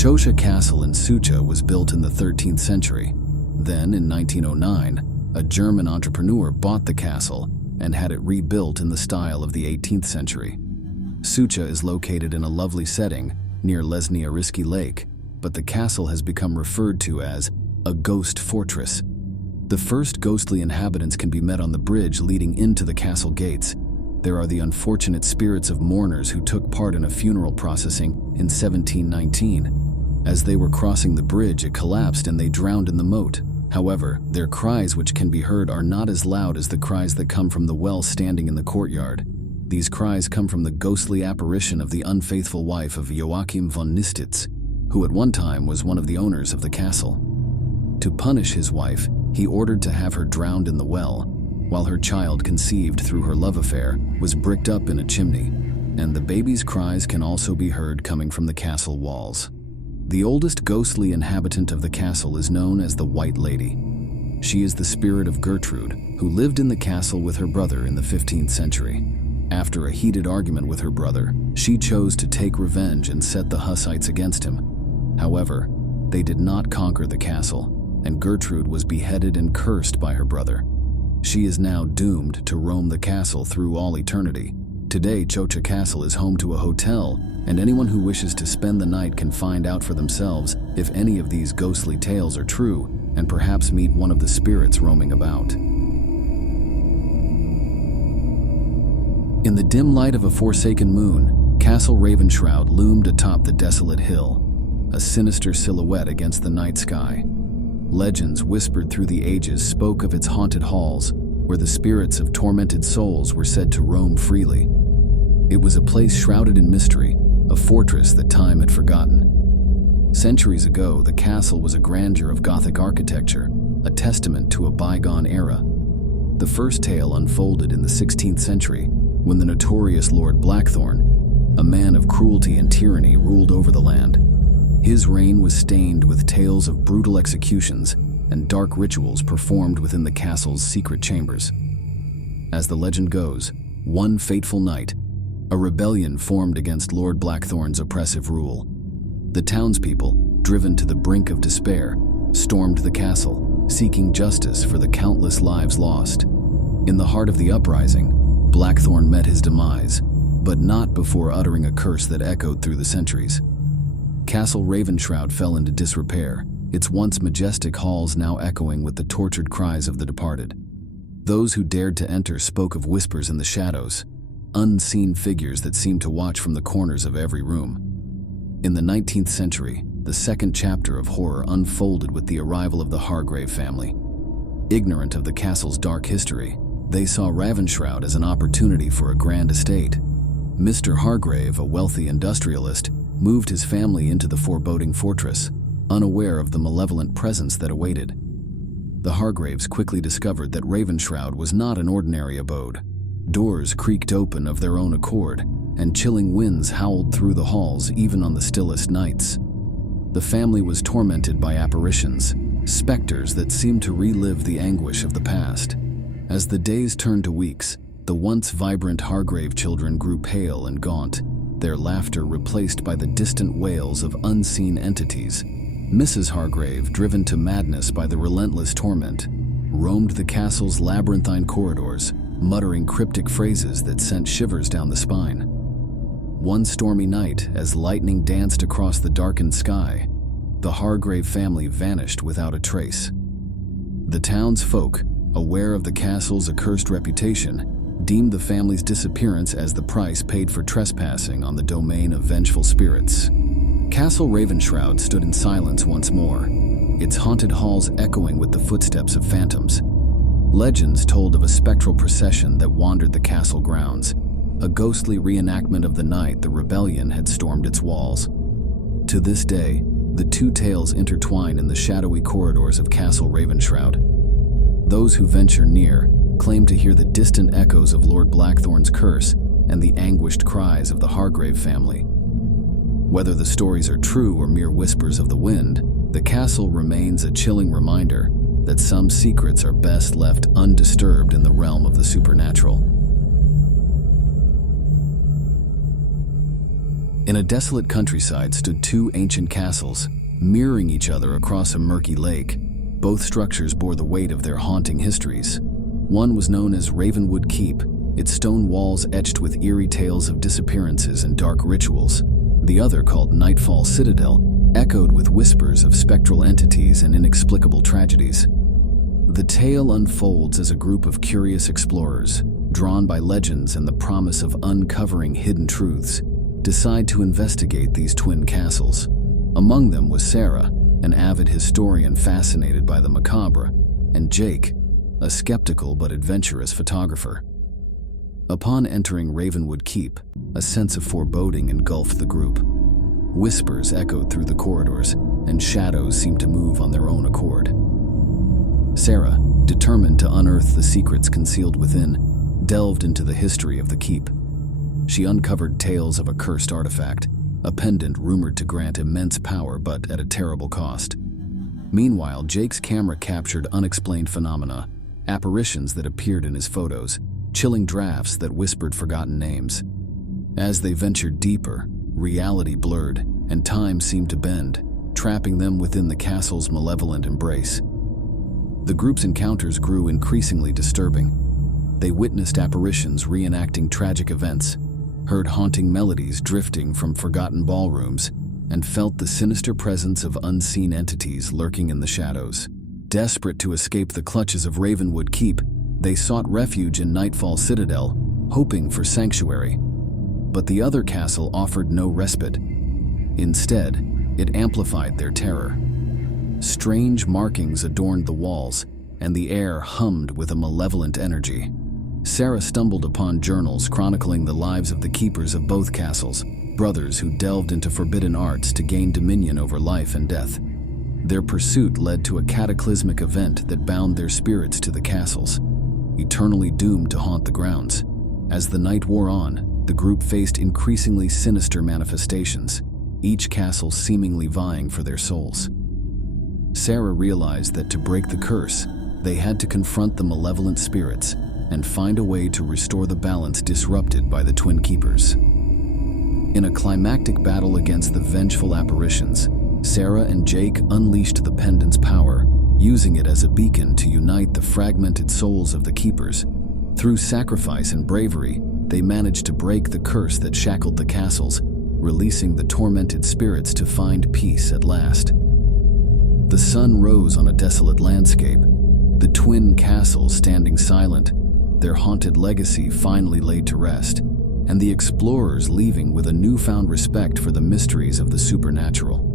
Chosha Castle in Sucha was built in the 13th century. Then, in 1909, a German entrepreneur bought the castle and had it rebuilt in the style of the 18th century. Sucha is located in a lovely setting near Lesniarisky Lake, but the castle has become referred to as a ghost fortress. The first ghostly inhabitants can be met on the bridge leading into the castle gates. There are the unfortunate spirits of mourners who took part in a funeral processing in 1719. As they were crossing the bridge, it collapsed and they drowned in the moat. However, their cries which can be heard are not as loud as the cries that come from the well standing in the courtyard. These cries come from the ghostly apparition of the unfaithful wife of Joachim von Nistitz, who at one time was one of the owners of the castle. To punish his wife, he ordered to have her drowned in the well, while her child, conceived through her love affair, was bricked up in a chimney, and the baby's cries can also be heard coming from the castle walls. The oldest ghostly inhabitant of the castle is known as the White Lady. She is the spirit of Gertrude, who lived in the castle with her brother in the 15th century. After a heated argument with her brother, she chose to take revenge and set the Hussites against him. However, they did not conquer the castle, and Gertrude was beheaded and cursed by her brother. She is now doomed to roam the castle through all eternity. Today, Chosha Castle is home to a hotel, and anyone who wishes to spend the night can find out for themselves if any of these ghostly tales are true, and perhaps meet one of the spirits roaming about. In the dim light of a forsaken moon, Castle Ravenshroud loomed atop the desolate hill, a sinister silhouette against the night sky. Legends whispered through the ages spoke of its haunted halls, where the spirits of tormented souls were said to roam freely. It was a place shrouded in mystery, a fortress that time had forgotten. Centuries ago, the castle was a grandeur of Gothic architecture, a testament to a bygone era. The first tale unfolded in the 16th century, when the notorious Lord Blackthorn, a man of cruelty and tyranny, ruled over the land. His reign was stained with tales of brutal executions and dark rituals performed within the castle's secret chambers. As the legend goes, one fateful night, a rebellion formed against Lord Blackthorn's oppressive rule. The townspeople, driven to the brink of despair, stormed the castle, seeking justice for the countless lives lost. In the heart of the uprising, Blackthorn met his demise, but not before uttering a curse that echoed through the centuries. Castle Ravenshroud fell into disrepair, its once majestic halls now echoing with the tortured cries of the departed. Those who dared to enter spoke of whispers in the shadows, unseen figures that seemed to watch from the corners of every room. In the 19th century, the second chapter of horror unfolded with the arrival of the Hargrave family. Ignorant of the castle's dark history, they saw Ravenshroud as an opportunity for a grand estate. Mr. Hargrave, a wealthy industrialist, moved his family into the foreboding fortress, unaware of the malevolent presence that awaited. The Hargraves quickly discovered that Ravenshroud was not an ordinary abode. Doors creaked open of their own accord, and chilling winds howled through the halls even on the stillest nights. The family was tormented by apparitions, specters that seemed to relive the anguish of the past. As the days turned to weeks, the once vibrant Hargrave children grew pale and gaunt, their laughter replaced by the distant wails of unseen entities. Mrs. Hargrave, driven to madness by the relentless torment, roamed the castle's labyrinthine corridors, muttering cryptic phrases that sent shivers down the spine. One stormy night, as lightning danced across the darkened sky, the Hargrave family vanished without a trace. The townsfolk, aware of the castle's accursed reputation, deemed the family's disappearance as the price paid for trespassing on the domain of vengeful spirits. Castle Ravenshroud stood in silence once more, its haunted halls echoing with the footsteps of phantoms. Legends told of a spectral procession that wandered the castle grounds, a ghostly reenactment of the night the rebellion had stormed its walls. To this day, the two tales intertwine in the shadowy corridors of Castle Ravenshroud. Those who venture near claim to hear the distant echoes of Lord Blackthorn's curse and the anguished cries of the Hargrave family. Whether the stories are true or mere whispers of the wind, the castle remains a chilling reminder that some secrets are best left undisturbed in the realm of the supernatural. In a desolate countryside stood two ancient castles, mirroring each other across a murky lake. Both structures bore the weight of their haunting histories. One was known as Ravenwood Keep, its stone walls etched with eerie tales of disappearances and dark rituals. The other, called Nightfall Citadel, echoed with whispers of spectral entities and inexplicable tragedies. The tale unfolds as a group of curious explorers, drawn by legends and the promise of uncovering hidden truths, decide to investigate these twin castles. Among them was Sarah, an avid historian fascinated by the macabre, and Jake, a skeptical but adventurous photographer. Upon entering Ravenwood Keep, a sense of foreboding engulfed the group. Whispers echoed through the corridors, and shadows seemed to move on their own accord. Sarah, determined to unearth the secrets concealed within, delved into the history of the keep. She uncovered tales of a cursed artifact, a pendant rumored to grant immense power but at a terrible cost. Meanwhile, Jake's camera captured unexplained phenomena, apparitions that appeared in his photos, chilling drafts that whispered forgotten names. As they ventured deeper, reality blurred, and time seemed to bend, trapping them within the castle's malevolent embrace. The group's encounters grew increasingly disturbing. They witnessed apparitions reenacting tragic events, heard haunting melodies drifting from forgotten ballrooms, and felt the sinister presence of unseen entities lurking in the shadows. Desperate to escape the clutches of Ravenwood Keep, they sought refuge in Nightfall Citadel, hoping for sanctuary. But the other castle offered no respite. Instead, it amplified their terror. Strange markings adorned the walls, and the air hummed with a malevolent energy. Sarah stumbled upon journals chronicling the lives of the keepers of both castles, brothers who delved into forbidden arts to gain dominion over life and death. Their pursuit led to a cataclysmic event that bound their spirits to the castles, eternally doomed to haunt the grounds. As the night wore on, the group faced increasingly sinister manifestations, each castle seemingly vying for their souls. Sarah realized that to break the curse, they had to confront the malevolent spirits and find a way to restore the balance disrupted by the Twin Keepers. In a climactic battle against the vengeful apparitions, Sarah and Jake unleashed the pendant's power, using it as a beacon to unite the fragmented souls of the Keepers. Through sacrifice and bravery, they managed to break the curse that shackled the castles, releasing the tormented spirits to find peace at last. The sun rose on a desolate landscape, the twin castles standing silent, their haunted legacy finally laid to rest, and the explorers leaving with a newfound respect for the mysteries of the supernatural.